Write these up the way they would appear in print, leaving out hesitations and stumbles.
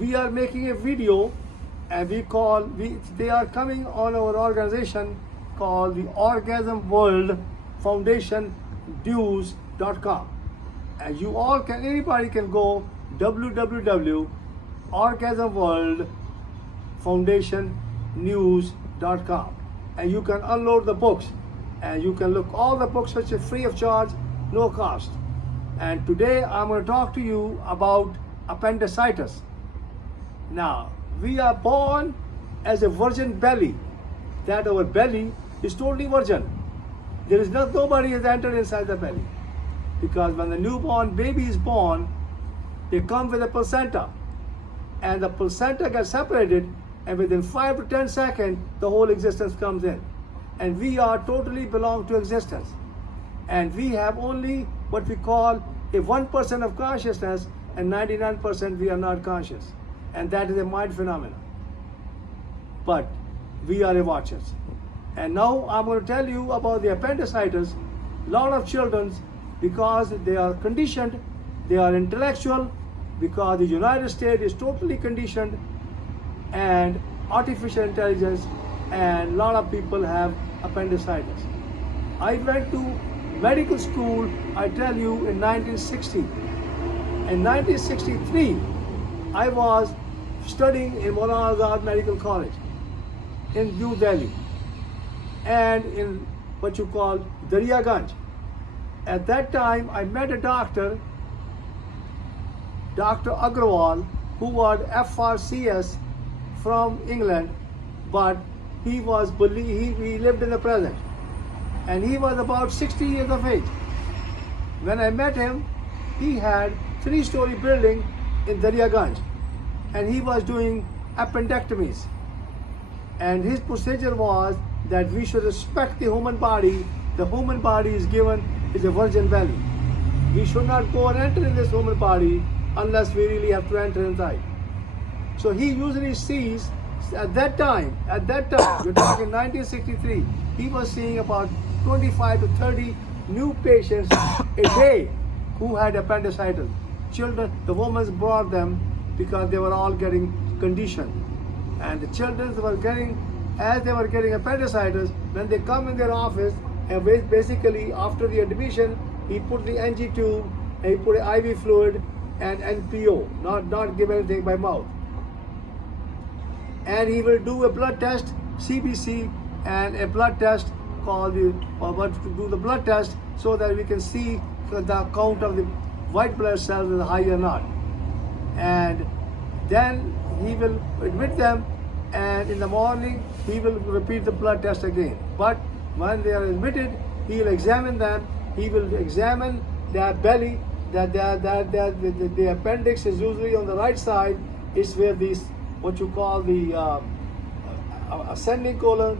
we are making a video, and they are coming on our organization called the Orgasm World Foundation Dues.com. And you all can, anybody can go www.orgasmworldfoundationnews.com, and you can unload the books, and you can look all the books which are free of charge, no cost. And today I'm going to talk to you about appendicitis. Now, we are born as a virgin belly, that our belly is totally virgin. There is nobody has entered inside the belly, because when the newborn baby is born, they come with a placenta, and the placenta gets separated, and within 5 to 10 seconds the whole existence comes in, and we are totally belong to existence, and we have only what we call a 1% of consciousness, and 99% we are not conscious, and that is a mind phenomenon. But we are a watchers. And now I'm going to tell you about the appendicitis. A lot of children, because they are conditioned, they are intellectual, because the United States is totally conditioned and artificial intelligence, and a lot of people have appendicitis. I went to medical school, I tell you, in 1960. In 1963, I was studying in Maulana Azad Medical College in New Delhi, and in what you call Daryaganj. At that time, I met a doctor, Dr. Agrawal, who was FRCS from England, but he lived in the present, and he was about 60 years of age. When I met him, he had 3-story building in Daryaganj, and he was doing appendectomies. And his procedure was that we should respect the human body. The human body is given is a virgin belly. We should not go and enter in this human body unless we really have to enter inside. So he usually sees, at that time, we're talking 1963, he was seeing about 25 to 30 new patients a day who had appendicitis. Children, the women brought them because they were all getting conditioned. And the children were getting, as they were getting appendicitis, when they come in their office, and basically after the admission, he put the NG tube, and he put an IV fluid and NPO, not give anything by mouth. And he will do a blood test, CBC, and a blood test called the blood test, so that we can see the count of the white blood cells is high or not. And then he will admit them, and in the morning he will repeat the blood test again. But when they are admitted, he will examine them. He will examine their belly. The appendix is usually on the right side. It's where these, what you call the ascending colon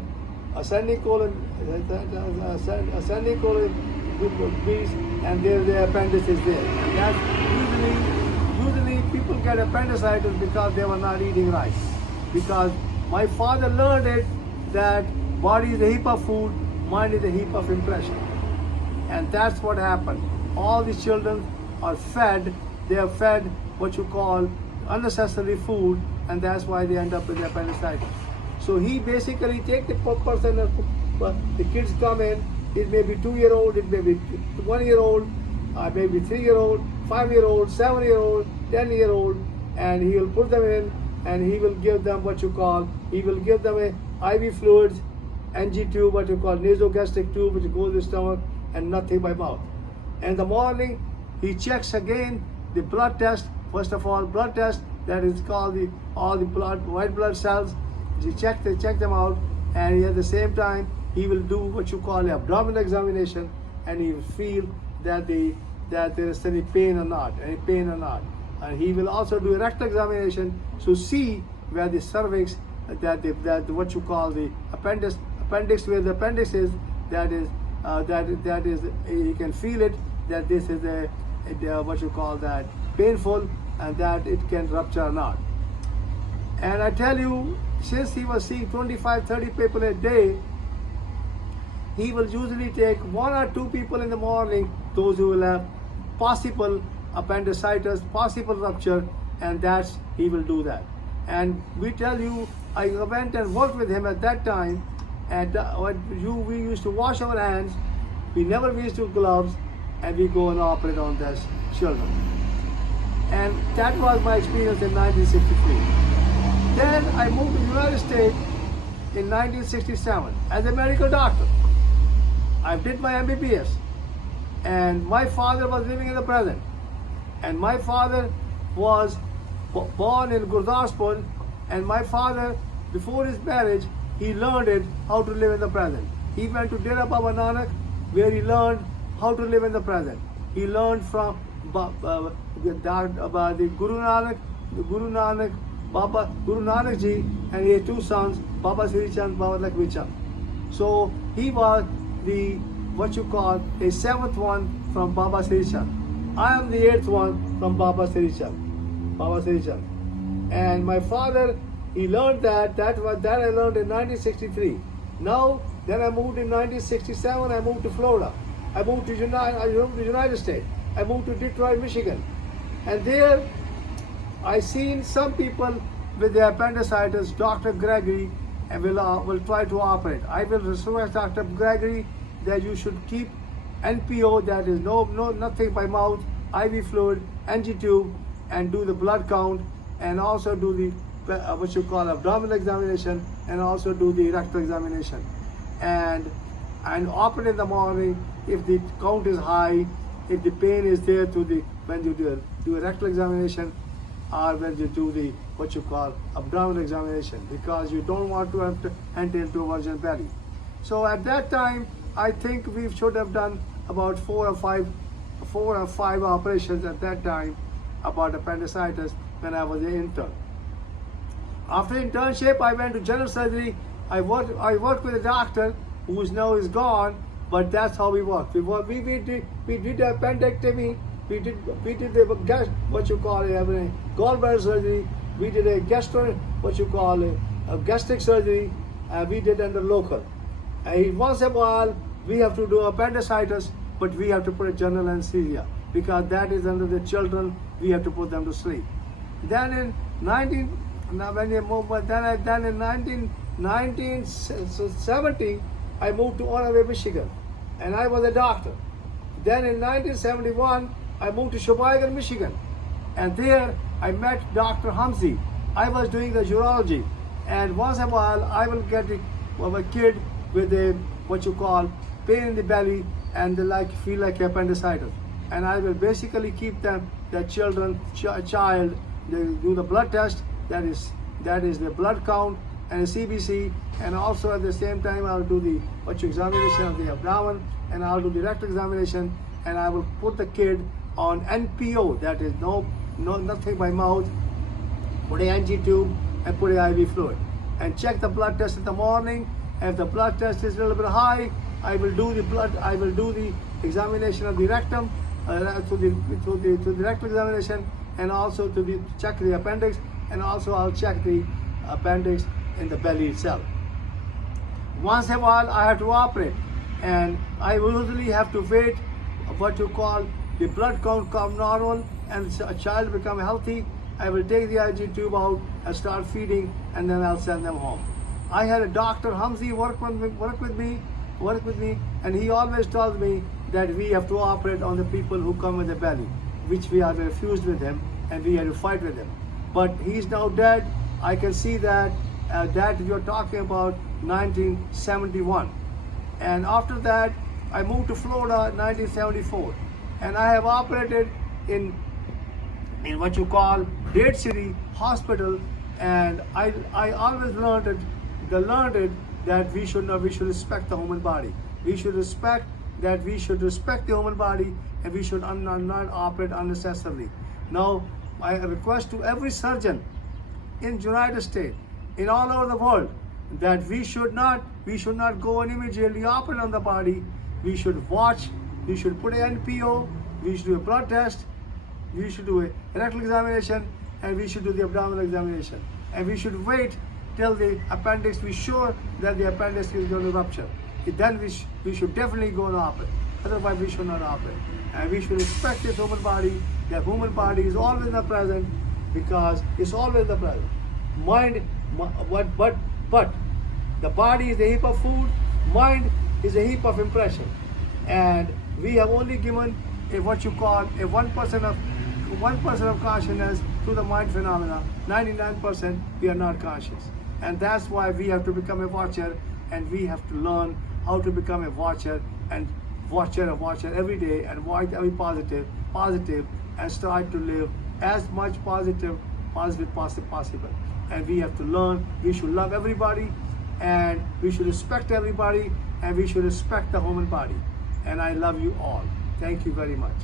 breeze, and there the appendix is there. And that usually people get appendicitis because they were not eating right. Because my father learned it that body is a heap of food, mind is a heap of impression. And that's what happened. All the children are fed, they are fed what you call unnecessary food, and that's why they end up with appendicitis. So he basically take the person, the kids come in, it may be 2-year-old, it may be 1-year-old, maybe 3-year-old, 5-year-old, 7-year-old, 10-year-old, and he will put them in, and he will give them what you call, he will give them a IV fluids, NG tube, what you call nasogastric tube, which goes to the stomach, and nothing by mouth. In the morning, he checks again the blood test. First of all, blood test, that is called all the white blood cells. He check them out, and at the same time, he will do what you call an abdominal examination, and he will feel that there is any pain or not, And he will also do a rectal examination to see where the cervix, what you call the appendix, where the appendix is, that is he can feel it, that this is what you call that painful, and that it can rupture or not. And I tell you, since he was seeing 25-30 people a day, he will usually take 1 or 2 people in the morning, those who will have possible appendicitis, possible rupture, and that's he will do that. And we tell you, I went and worked with him at that time, and we used to wash our hands. We never used to gloves, and we go and operate on these children. And that was my experience in 1963. Then I moved to the United States in 1967 as a medical doctor. I did my MBBS, and my father was living in the present. And my father was born in Gurdaspur, and my father, before his marriage, he learned it how to live in the present. He went to Dera Baba Nanak, where he learned how to live in the present. He learned from the Guru Nanak ji, and he had two sons, Baba Sri Chand, Baba Lakshmi Chand. So he was the what you call a seventh one from Baba Sri Chand. I am the eighth one from Baba Sri Chand. And my father, he learned that I learned in 1963. Now, then I moved in 1967. I moved to Florida. I moved to United States. I moved to Detroit, Michigan, and there I seen some people with their appendicitis. Dr. Gregory and will try to operate. I will request Dr. Gregory that you should keep NPO, that is nothing by mouth, IV fluid, NG tube, and do the blood count, and also do the what you call abdominal examination, and also do the rectal examination, and operate in the morning if the count is high, if the pain is there when you do a rectal examination, or when you do the what you call abdominal examination, because you don't want to have to enter into a virgin belly. So at that time, I think we should have done about four or five operations at that time about appendicitis when I was an intern. After internship, I went to general surgery. I worked with a doctor who now is gone, but that's how we worked. We did appendectomy. We did the gallbladder surgery. We did a gastric surgery. We did under local. Once in a while, we have to do appendicitis, but we have to put a general anesthesia because that is under the children. We have to put them to sleep. Then in 1970, I moved to Onaway, Michigan, and I was a doctor. Then in 1971, I moved to Sheboygan, Michigan, and there I met Dr. Hamzi. I was doing the urology, and once in a while I will get a kid with a what you call pain in the belly, and they feel like appendicitis, and I will basically keep them, the child, they do the blood test, that is the blood count and the CBC, and also at the same time I'll do the examination of the abdomen, and I'll do the rectal examination, and I will put the kid on NPO, that is nothing by mouth, put a NG tube and put a IV fluid, and check the blood test in the morning. If the blood test is a little bit high, I will do the examination of the rectum, to the rectal examination, and also to check the appendix, and also I'll check the appendix in the belly itself. Once in a while I have to operate, and I usually have to wait what you call the blood count come normal and a child become healthy. I will take the IG tube out and start feeding, and then I'll send them home. I had a Dr. Hamzi work with me, and he always tells me that we have to operate on the people who come with a belly, which we are refused with him, and we had to fight with him. But he's now dead. I can see that you're talking about 1971. And after that, I moved to Florida in 1974. And I have operated in what you call Dade City Hospital. And I always learned it that we should respect the human body. We should respect the human body, and we should not operate unnecessarily. Now, I request to every surgeon in United States, in all over the world, that we should not go and immediately operate on the body. We should watch, we should put an NPO, we should do a blood test, we should do a rectal examination, and we should do the abdominal examination. And we should wait till the appendix, be sure that the appendix is going to rupture. Then we should definitely go and operate. Otherwise, we should not operate. And we should respect this human body. The human body is always in the present, because it's always the present. Mind, but the body is a heap of food, mind is a heap of impression, and we have only given what you call a 1% of consciousness to the mind phenomena. 99% we are not conscious, and that's why we have to become a watcher, and we have to learn how to become a watcher and watcher every day, and watch every positive, and start to live as much positive possible. And we have to learn, we should love everybody, and we should respect everybody, and we should respect the human body. And I love you all. Thank you very much.